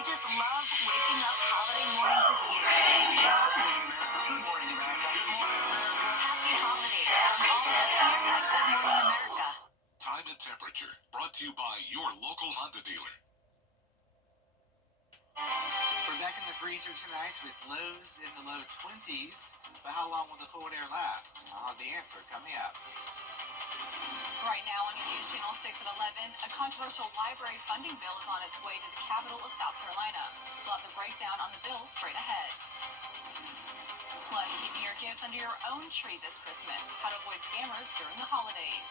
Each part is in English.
We just love waking up holiday mornings with you. Good morning, America. Happy holidays from all of us here at Good Morning America. Time and temperature brought to you by your local Honda dealer. We're back in the freezer tonight with lows in the low 20s. But how long will the cold air last? I'll have the answer coming up. Right now on your news channel 6 at 11, a controversial library funding bill is on its way to the capital of South Carolina. We'll have the breakdown on the bill straight ahead. Plus, keeping your gifts under your own tree this Christmas. How to avoid scammers during the holidays.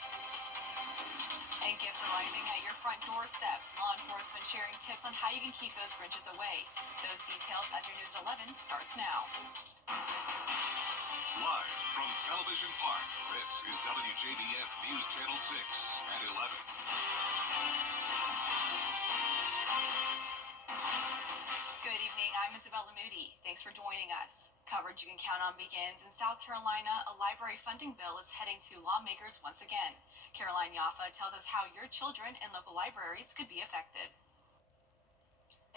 And gifts arriving at your front doorstep. Law enforcement sharing tips on how you can keep those Grinches away. Those details at your News 11 starts now. Live from Television Park, this is WJBF News Channel 6 at 11. Good evening, I'm Isabella Moody. Thanks for joining us. Coverage you can count on begins in South Carolina. A library funding bill is heading to lawmakers once again. Caroline Yaffa tells us how your children in local libraries could be affected.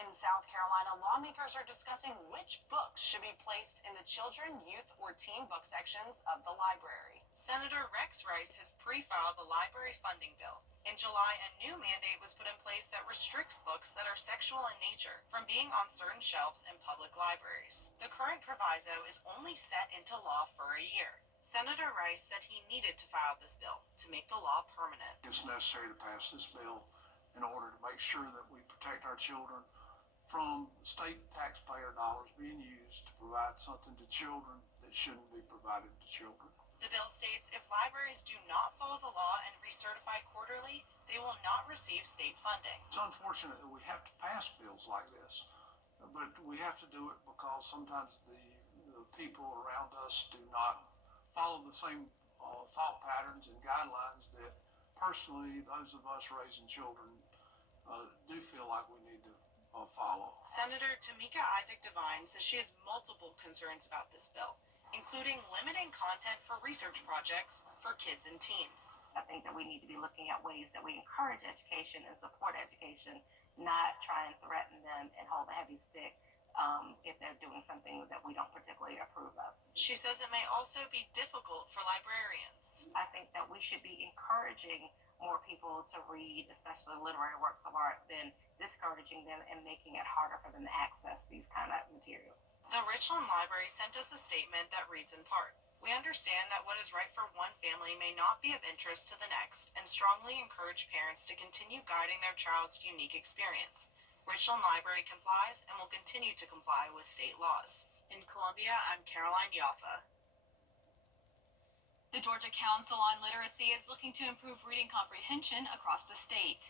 In South Carolina, lawmakers are discussing which books should be placed in the children, youth, or teen book sections of the library. Senator Rex Rice has pre-filed the library funding bill. In July, a new mandate was put in place that restricts books that are sexual in nature from being on certain shelves in public libraries. The current proviso is only set into law for a year. Senator Rice said he needed to file this bill to make the law permanent. It's necessary to pass this bill in order to make sure that we protect our children from state taxpayer dollars being used to provide something to children that shouldn't be provided to children. The bill states if libraries do not follow the law and recertify quarterly, they will not receive state funding. It's unfortunate that we have to pass bills like this, but we have to do it because sometimes the people around us do not follow the same thought patterns and guidelines that personally those of us raising children do feel like we need to follow. Senator Tamika Isaac Devine says she has multiple concerns about this bill, including limiting content for research projects for kids and teens. I think that we need to be looking at ways that we encourage education and support education, not try and threaten them and hold a heavy stick if they're doing something that we don't particularly approve of. She says it may also be difficult for librarians. I think that we should be encouraging more people to read, especially literary works of art, than discouraging them and making it harder for them to access these kind of materials. The Richland Library sent us a statement that reads in part, "We understand that what is right for one family may not be of interest to the next and strongly encourage parents to continue guiding their child's unique experience. Richland Library complies and will continue to comply with state laws." In Columbia, I'm Caroline Yaffa. The Georgia Council on Literacy is looking to improve reading comprehension across the state.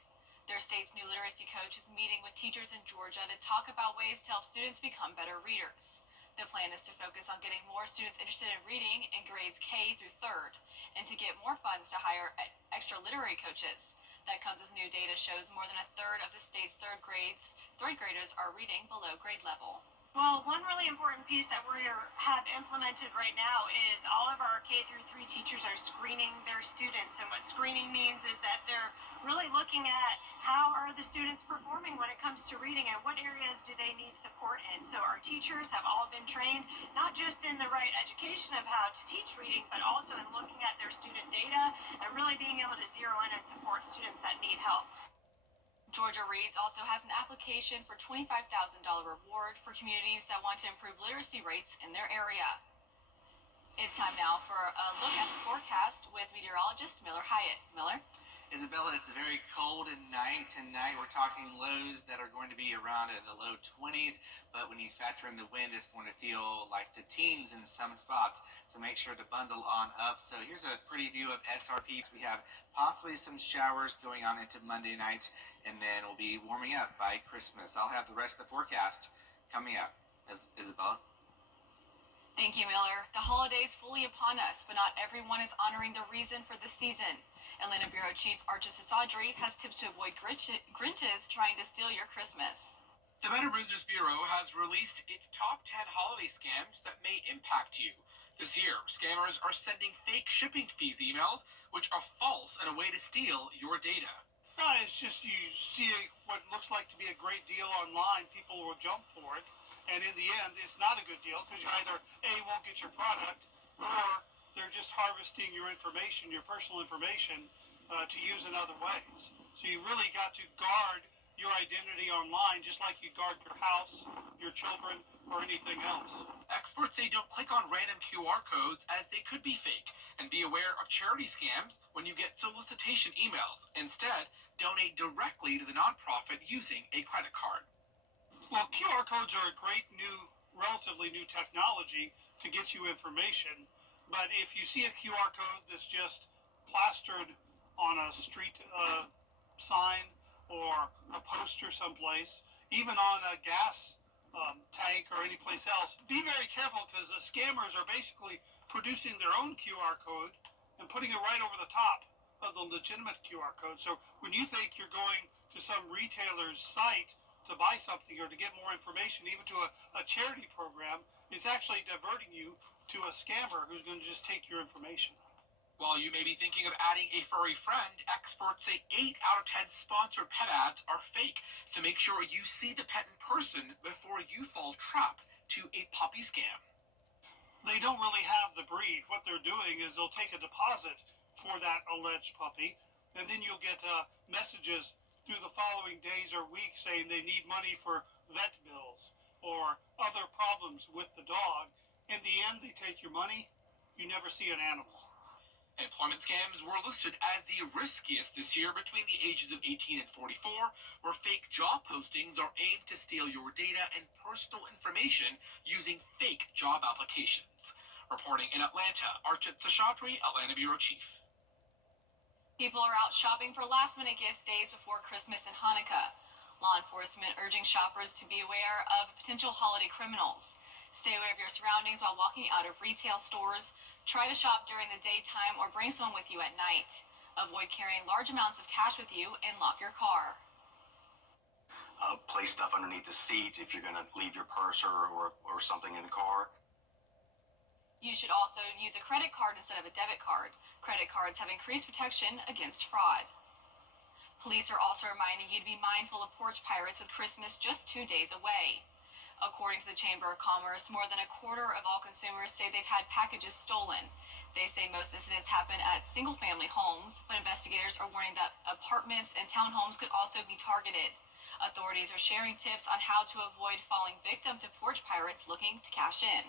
Their state's new literacy coach is meeting with teachers in Georgia to talk about ways to help students become better readers. The plan is to focus on getting more students interested in reading in grades K through 3rd and to get more funds to hire extra literary coaches. That comes as new data shows more than a third of the state's third graders are reading below grade level. Well, one really important piece that we have implemented right now is all of our K through 3 teachers are screening their students. And what screening means is that they're really looking at how are the students performing when it comes to reading and what areas do they need support in. So our teachers have all been trained, not just in the right education of how to teach reading, but also in looking at their student data and really being able to zero in and support students that need help. Georgia Reads also has an application for $25,000 reward for communities that want to improve literacy rates in their area. It's time now for a look at the forecast with meteorologist Miller Hyatt. Miller? Isabella, it's a very cold night tonight. We're talking lows that are going to be around in the low 20s, but when you factor in the wind, it's going to feel like the teens in some spots. So make sure to bundle on up. So here's a pretty view of SRPs. We have possibly some showers going on into Monday night, and then we'll be warming up by Christmas. I'll have the rest of the forecast coming up. Isabella? Thank you, Miller. The holiday's fully upon us, but not everyone is honoring the reason for the season. Atlanta Bureau Chief Archie Sasadri has tips to avoid Grinches trying to steal your Christmas. The Better Business Bureau has released its top 10 holiday scams that may impact you. This year, scammers are sending fake shipping fees emails, which are false and a way to steal your data. No, it's just you see what looks like to be a great deal online, people will jump for it, and in the end, it's not a good deal because you either A, won't get your product, or they're just harvesting your information, your personal information, to use in other ways. So you really got to guard your identity online just like you guard your house, your children, or anything else. Experts say don't click on random QR codes as they could be fake, and be aware of charity scams when you get solicitation emails. Instead, donate directly to the nonprofit using a credit card. Well, QR codes are a great relatively new technology to get you information. But if you see a QR code that's just plastered on a street sign or a poster someplace, even on a gas tank or any place else, be very careful because the scammers are basically producing their own QR code and putting it right over the top of the legitimate QR code. So when you think you're going to some retailer's site to buy something or to get more information, even to a charity program, it's actually diverting you to a scammer who's going to just take your information. While you may be thinking of adding a furry friend, experts say 8 out of 10 sponsored pet ads are fake. So make sure you see the pet in person before you fall trap to a puppy scam. They don't really have the breed. What they're doing is they'll take a deposit for that alleged puppy, and then you'll get messages through the following days or weeks saying they need money for vet bills or other problems with the dog. In the end, they take your money. You never see an animal. Employment scams were listed as the riskiest this year between the ages of 18 and 44, where fake job postings are aimed to steal your data and personal information using fake job applications. Reporting in Atlanta, Archit Seshadri, Atlanta Bureau Chief. People are out shopping for last-minute gifts days before Christmas and Hanukkah. Law enforcement urging shoppers to be aware of potential holiday criminals. Stay aware of your surroundings while walking out of retail stores. Try to shop during the daytime or bring someone with you at night. Avoid carrying large amounts of cash with you and lock your car. Place stuff underneath the seat if you're going to leave your purse or something in the car. You should also use a credit card instead of a debit card. Credit cards have increased protection against fraud. Police are also reminding you to be mindful of porch pirates with Christmas just 2 days away. According to the Chamber of Commerce, more than a quarter of all consumers say they've had packages stolen. They say most incidents happen at single-family homes, but investigators are warning that apartments and townhomes could also be targeted. Authorities are sharing tips on how to avoid falling victim to porch pirates looking to cash in.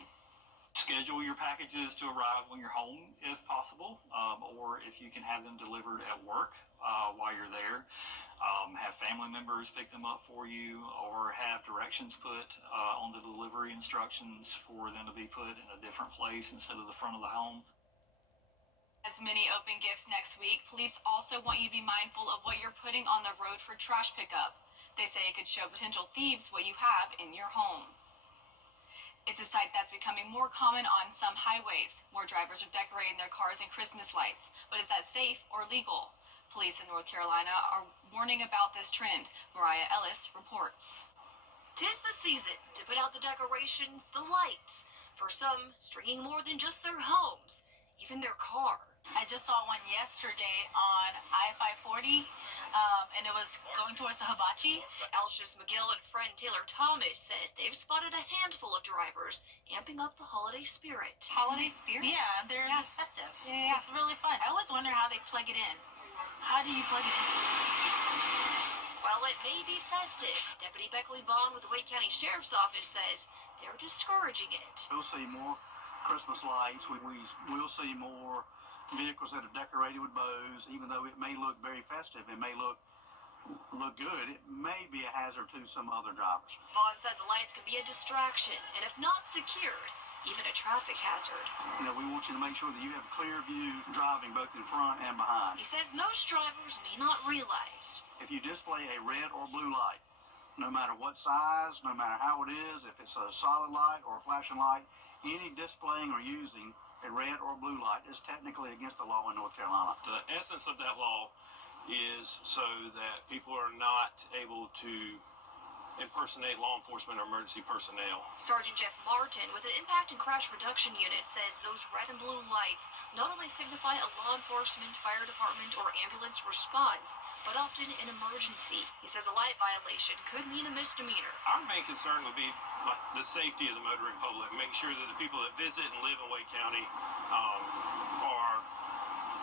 Schedule your packages to arrive when you're home if possible, or if you can have them delivered at work while you're there. Have family members pick them up for you, or have directions put on the delivery instructions for them to be put in a different place instead of the front of the home. As many open gifts next week, police also want you to be mindful of what you're putting on the road for trash pickup. They say it could show potential thieves what you have in your home. It's a sight that's becoming more common on some highways. More drivers are decorating their cars in Christmas lights. But is that safe or legal? Police in North Carolina are warning about this trend. Mariah Ellis reports. 'Tis the season to put out the decorations, the lights. For some, stringing more than just their homes, even their car. I just saw one yesterday on I-540, and it was going towards the hibachi. Alcius McGill and friend Taylor Thomas said they've spotted a handful of drivers amping up the holiday spirit. Holiday spirit? Yeah, they're just festive. Yeah. It's really fun. I always wonder how they plug it in. How do you plug it in? While it may be festive, Deputy Beckley Vaughn with the Wake County Sheriff's Office says they're discouraging it. We'll see more Christmas lights. We will see more vehicles that are decorated with bows. Even though it may look very festive, it may look good, it may be a hazard to some other drivers. Vaughn says the lights can be a distraction, and if not secured, even a traffic hazard. You know, we want you to make sure that you have clear view driving both in front and behind. He says most drivers may not realize. If you display a red or blue light, no matter what size, no matter how it is, if it's a solid light or a flashing light, any displaying or using a red or blue light is technically against the law in North Carolina. The essence of that law is so that people are not able to impersonate law enforcement or emergency personnel. Sergeant Jeff Martin with the Impact and Crash Reduction Unit says those red and blue lights not only signify a law enforcement, fire department, or ambulance response, but often an emergency. He says a light violation could mean a misdemeanor. Our main concern would be like the safety of the motoring public, making sure that the people that visit and live in Wake County are,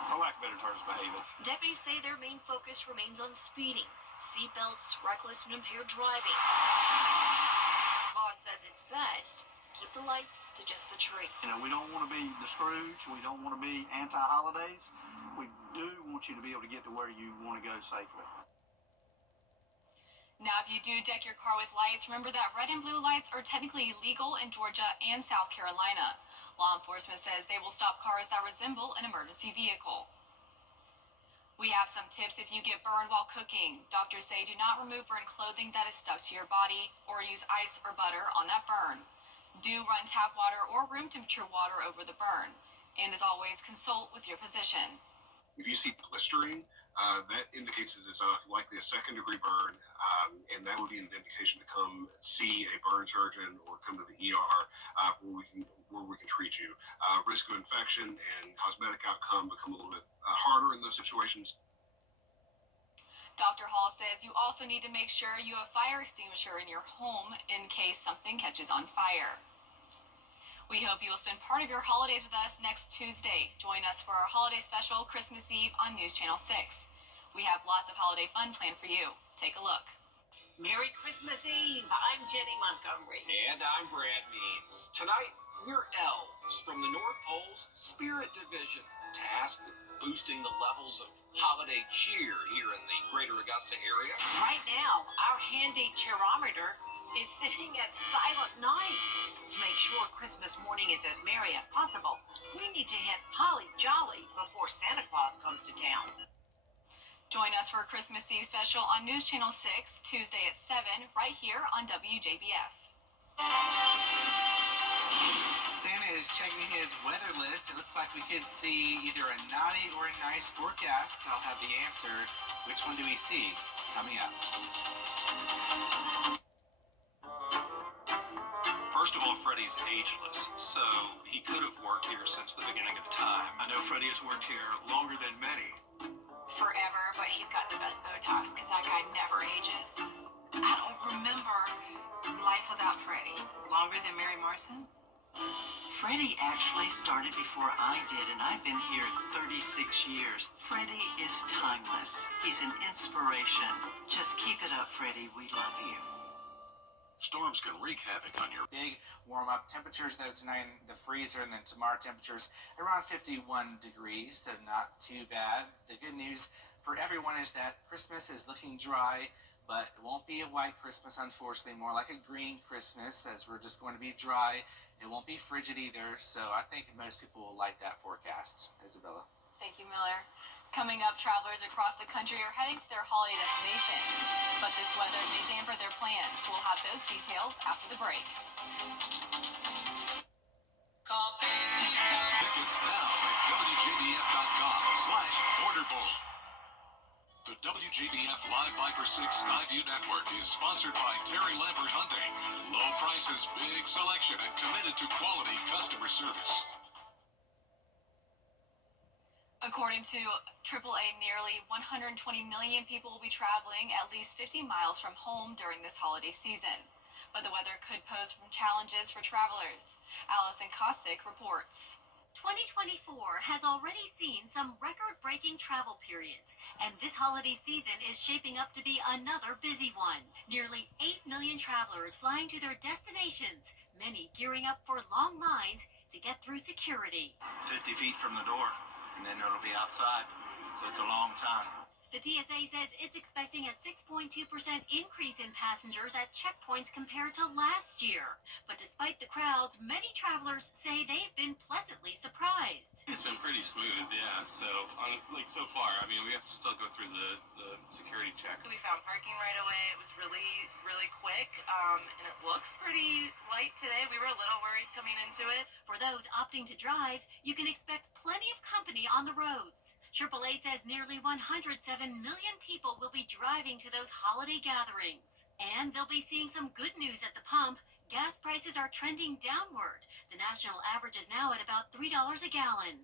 for lack of better terms, behaving. Deputies say their main focus remains on speeding, seatbelts, reckless and impaired driving. Vaughn says it's best keep the lights to just the tree. You know, we don't want to be the Scrooge. We don't want to be anti-holidays. We do want you to be able to get to where you want to go safely. Now, if you do deck your car with lights, remember that red and blue lights are technically illegal in Georgia and South Carolina. Law enforcement says they will stop cars that resemble an emergency vehicle. We have some tips if you get burned while cooking. Doctors say do not remove burn clothing that is stuck to your body or use ice or butter on that burn. Do run tap water or room temperature water over the burn. And as always, consult with your physician. If you see blistering, that indicates that it's likely a second-degree burn, and that would be an indication to come see a burn surgeon or come to the ER where we can treat you. Risk of infection and cosmetic outcome become a little bit harder in those situations. Dr. Hall says you also need to make sure you have fire extinguisher in your home in case something catches on fire. We hope you will spend part of your holidays with us next Tuesday. Join us for our holiday special Christmas Eve on News Channel 6. We have lots of holiday fun planned for you. Take a look. Merry Christmas Eve. I'm Jenny Montgomery. And I'm Brad Means. Tonight, we're elves from the North Pole's Spirit Division, tasked with boosting the levels of holiday cheer here in the greater Augusta area. Right now, our handy cheerometer is sitting at silent night. To make sure Christmas morning is as merry as possible, we need to hit holly jolly before Santa Claus comes to town. Join us for a Christmas Eve special on News Channel 6, Tuesday at 7, right here on WJBF. Santa is checking his weather list. It looks like we could see either a naughty or a nice forecast. I'll have the answer. Which one do we see? Coming up. First of all, Freddie's ageless, so he could have worked here since the beginning of time. I know Freddie has worked here longer than many. Forever, but he's got the best Botox because that guy never ages. I don't remember life without Freddie. Longer than Mary Marson? Freddie actually started before I did, and I've been here 36 years. Freddie is timeless. He's an inspiration. Just keep it up, Freddie. We love you. Storms can wreak havoc on your Big warm-up temperatures, though, tonight in the freezer, and then tomorrow temperatures around 51 degrees, so not too bad. The good news for everyone is that Christmas is looking dry, but it won't be a white Christmas, unfortunately, more like a green Christmas, as we're just going to be dry. It won't be frigid either, so I think most people will like that forecast. Isabella. Thank you, Miller. Coming up, travelers across the country are heading to their holiday destination, but this weather may damper their plans. We'll have those details after the break. tickets now at WJBF.com/orderboard. The WJBF Live Viper 6 Skyview Network is sponsored by Terry Lambert Hyundai. Low prices, big selection, and committed to quality customer service. According to AAA, nearly 120 million people will be traveling at least 50 miles from home during this holiday season. But the weather could pose some challenges for travelers. Allison Kosick reports. 2024 has already seen some record-breaking travel periods, and this holiday season is shaping up to be another busy one. Nearly 8 million travelers flying to their destinations, many gearing up for long lines to get through security. 50 feet from the door, and then it'll be outside, so it's a long time. The TSA says it's expecting a 6.2% increase in passengers at checkpoints compared to last year. But despite the crowds, many travelers say they've been pleasantly surprised. It's been pretty smooth, yeah. So, honestly, so far, I mean, we have to still go through the security check. We found parking right away. It was really, really quick, and it looks pretty light today. We were a little worried coming into it. For those opting to drive, you can expect plenty of company on the roads. AAA says nearly 107 million people will be driving to those holiday gatherings. And they'll be seeing some good news at the pump. Gas prices are trending downward. The national average is now at about $3 a gallon.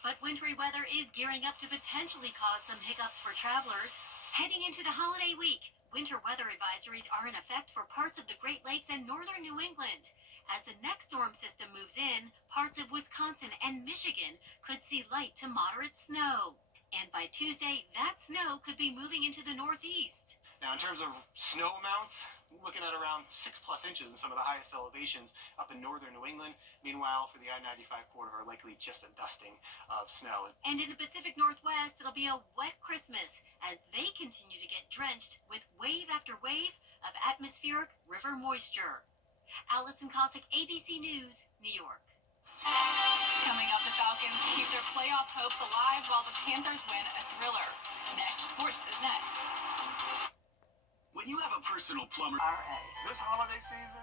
But wintry weather is gearing up to potentially cause some hiccups for travelers. Heading into the holiday week, winter weather advisories are in effect for parts of the Great Lakes and northern New England. As the next storm system moves in, parts of Wisconsin and Michigan could see light to moderate snow. And by Tuesday, that snow could be moving into the northeast. Now, in terms of snow amounts, looking at around 6+ inches in some of the highest elevations up in northern New England. Meanwhile, for the I-95 corridor, likely just a dusting of snow. And in the Pacific Northwest, it'll be a wet Christmas as they continue to get drenched with wave after wave of atmospheric river moisture. Allison Cossack, ABC News, New York. Coming up, the Falcons keep their playoff hopes alive while the Panthers win a thriller. Next, sports is next. When you have a personal plumber. This holiday season,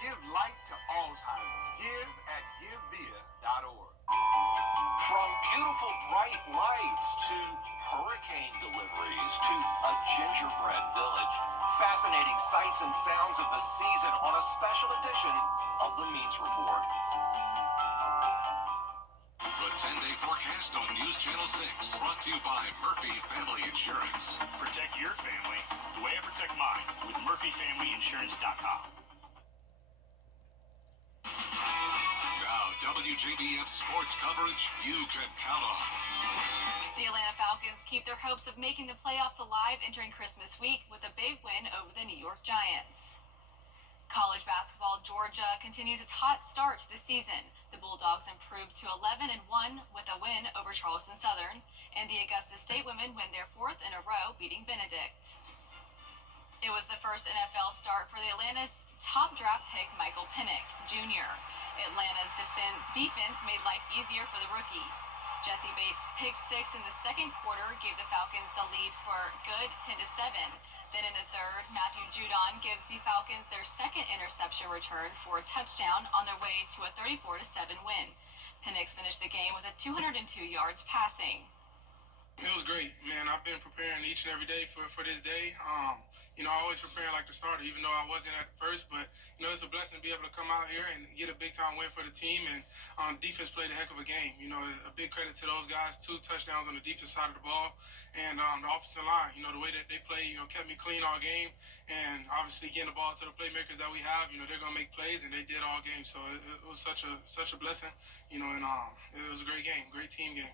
give light to Alzheimer's. Give at givevia.org. From beautiful bright lights to hurricane deliveries to a gingerbread village. Fascinating sights and sounds of the season on a special edition of the Means Report. The 10-day forecast on News Channel 6, brought to you by Murphy Family Insurance. Protect your family the way I protect mine with MurphyFamilyInsurance.com. Now, WJBF sports coverage you can count on. The Atlanta Falcons keep their hopes of making the playoffs alive entering Christmas week with a big win over the New York Giants. College basketball, Georgia continues its hot start this season. The Bulldogs improved to 11-1 with a win over Charleston Southern, and the Augusta State women win their 4th in a row, beating Benedict. It was the first NFL start for the Atlanta's top draft pick, Michael Penix Jr. Atlanta's defense made life easier for the rookie. Jesse Bates' pick 6 in the second quarter gave the Falcons the lead for good 10-7. Then in the third, Matthew Judon gives the Falcons their second interception return for a touchdown on their way to a 34-7 win. Penix finished the game with 202 yards passing. It was great, man. I've been preparing each and every day for this day. I always prepare like the starter, even though I wasn't at first. But, it's a blessing to be able to come out here and get a big-time win for the team. And defense played a heck of a game. A big credit to those guys. 2 touchdowns on the defense side of the ball. And the offensive line, the way that they play, kept me clean all game. And obviously getting the ball to the playmakers that we have, they're going to make plays, and they did all game. So it was such a blessing, and it was a great game, great team game.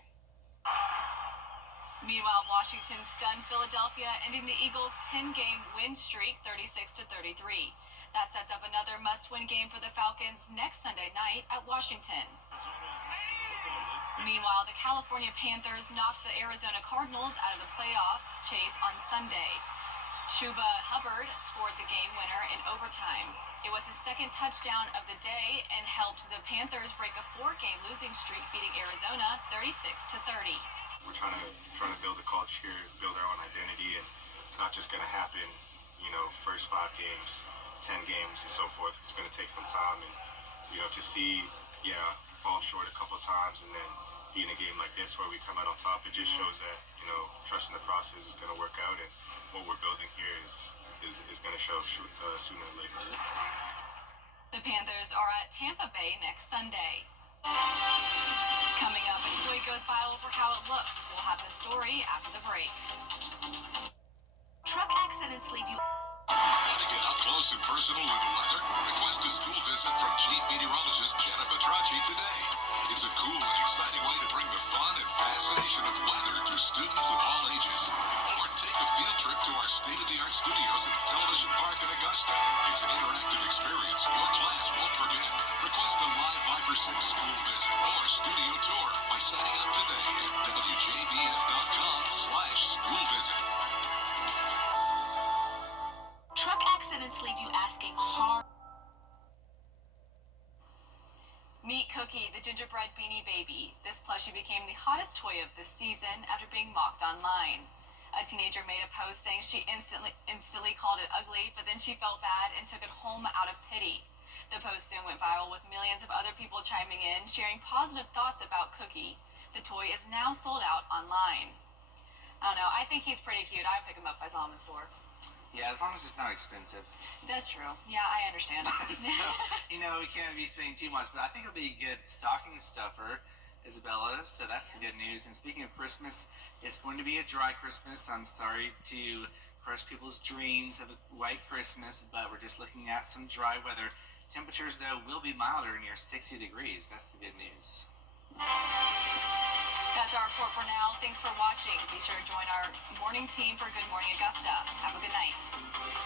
Meanwhile, Washington stunned Philadelphia, ending the Eagles' 10-game win streak 36-33. That sets up another must-win game for the Falcons next Sunday night at Washington. Meanwhile, the California Panthers knocked the Arizona Cardinals out of the playoff chase on Sunday. Chuba Hubbard scored the game winner in overtime. It was his second touchdown of the day and helped the Panthers break a 4-game losing streak, beating Arizona 36-30. We're trying to build a culture here, build our own identity, and it's not just going to happen, first 5 games, 10 games, and so forth. It's going to take some time, and to see, fall short a couple of times, and then be in a game like this where we come out on top, it just shows that trusting the process is going to work out, and what we're building here is going to show sooner or later. The Panthers are at Tampa Bay next Sunday. Coming up, a toy goes viral for how it looks. We'll have the story after the break. Truck accidents leave you. Want to get up close and personal with the weather? Request a school visit from Chief Meteorologist Jenna Petracci today. It's a cool and exciting way to bring the fun and fascination of weather to students of all ages. Or take a field trip to our state-of-the-art studios at Television Park in Augusta. It's an interactive experience your class won't forget. Request a live Viper 6 school visit or studio tour by signing up today at WJBF.com/school visit. Truck accidents leave you asking hard. Meet Cookie, the gingerbread beanie baby. This plushie became the hottest toy of this season after being mocked online. A teenager made a post saying she instantly called it ugly, but then she felt bad and took it home out of pity. The post soon went viral with millions of other people chiming in, sharing positive thoughts about Cookie. The toy is now sold out online. I don't know, I think he's pretty cute. I'd pick him up if I saw him in the store. Yeah, as long as it's not expensive. That's true. Yeah, I understand. So, we can't be spending too much, but I think it'll be a good stocking stuffer, Isabella. So that's the good news. And speaking of Christmas, it's going to be a dry Christmas. I'm sorry to crush people's dreams of a white Christmas, but we're just looking at some dry weather. Temperatures, though, will be milder, near 60 degrees. That's the good news. That's our report for now. Thanks for watching. Be sure to join our morning team for Good Morning Augusta. Have a good night.